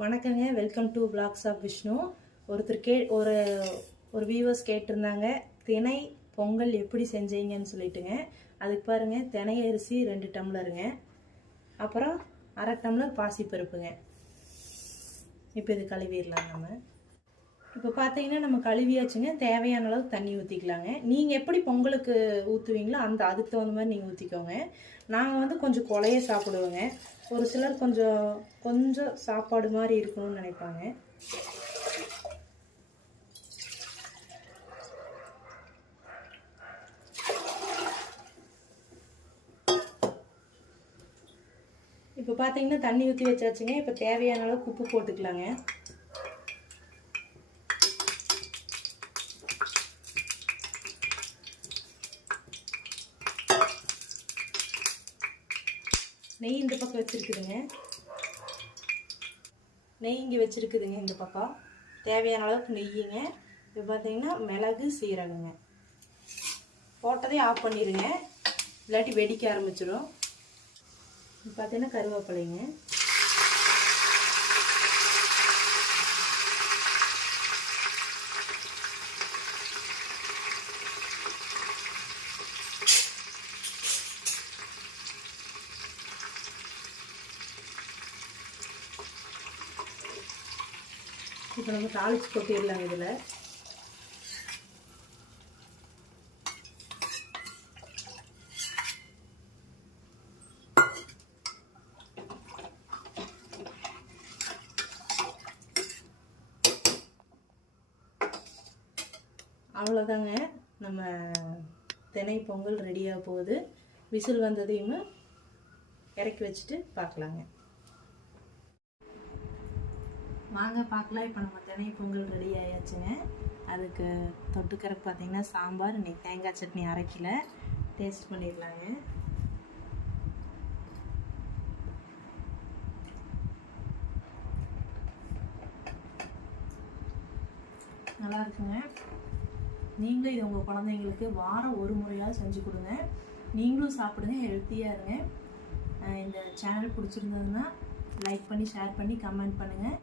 வணக்கங்க, welcome to Vlogs of Vishnu. ஒரு viewers கேட்டிருந்தாங்க திணை பொங்கல் எப்படி செஞ்சீங்கன்னு சொல்லிட்டுங்க. அதுக்கு பாருங்க, திணை அரிசி 2 டம்ளருங்க, அப்புறம் 1/2 டம்ளர் பாசிப்பருப்புங்க. இப்போ இது கழுவிடலாம். இப்போ பார்த்தீங்கன்னா நம்ம கழுவியாச்சுங்க. தேவையான அளவு தண்ணி ஊற்றிக்கலாங்க. நீங்கள் எப்படி பொங்கலுக்கு ஊற்றுவீங்களோ அதுக்கு தகுந்த மாதிரி நீங்கள் ஊற்றிக்கோங்க. நாங்கள் கொஞ்சம் கொலைய சாப்பிடுவோங்க. ஒரு சிலர் கொஞ்சம் சாப்பாடு மாதிரி இருக்கணும்னு நினைப்பாங்க. இப்போ பார்த்தீங்கன்னா தண்ணி ஊற்றி வச்சாச்சுங்க. இப்போ தேவையான அளவு உப்பு போட்டுக்கலாங்க. நெய் இந்த பக்கம் வச்சுருக்குதுங்க. நெய் இங்கே வச்சுருக்குதுங்க. இந்த பக்கம் தேவையான அளவுக்கு நெய்யுங்க. இப்போ பார்த்தீங்கன்னா மிளகு சீரகங்க போட்டதே ஆஃப் பண்ணிடுங்க, இல்லாட்டி வெடிக்க ஆரம்பிச்சிடும். இப்போ பார்த்தீங்கன்னா கருவேப்பிலைங்க, இப்போ நம்ம தாளிச்சு கொட்டிடலாம். இதில் அவ்வளோதாங்க, நம்ம திணை பொங்கல் ரெடியாக போகுது. விசில் வந்ததையும் இறக்கி வச்சுட்டு பார்க்கலாங்க. வாங்க பார்க்கலாம். இப்போ நம்ம திணை பொங்கல் ரெடி ஆயாச்சுங்க. அதுக்கு தொட்டுக்கறக்கு பார்த்தீங்கன்னா சாம்பார், இன்னைக்கு தேங்காய் சட்னி அரைக்கல. டேஸ்ட் பண்ணிடலாங்க. நல்லா இருக்குங்க. நீங்களும் இது உங்கள் குழந்தைங்களுக்கு வாரம் ஒரு முறையாவது செஞ்சு கொடுங்க. நீங்களும் சாப்பிடுங்க, ஹெல்த்தியாக இருங்க. இந்த சேனல் பிடிச்சிருந்ததுன்னா லைக் பண்ணி, ஷேர் பண்ணி, கமெண்ட் பண்ணுங்கள்.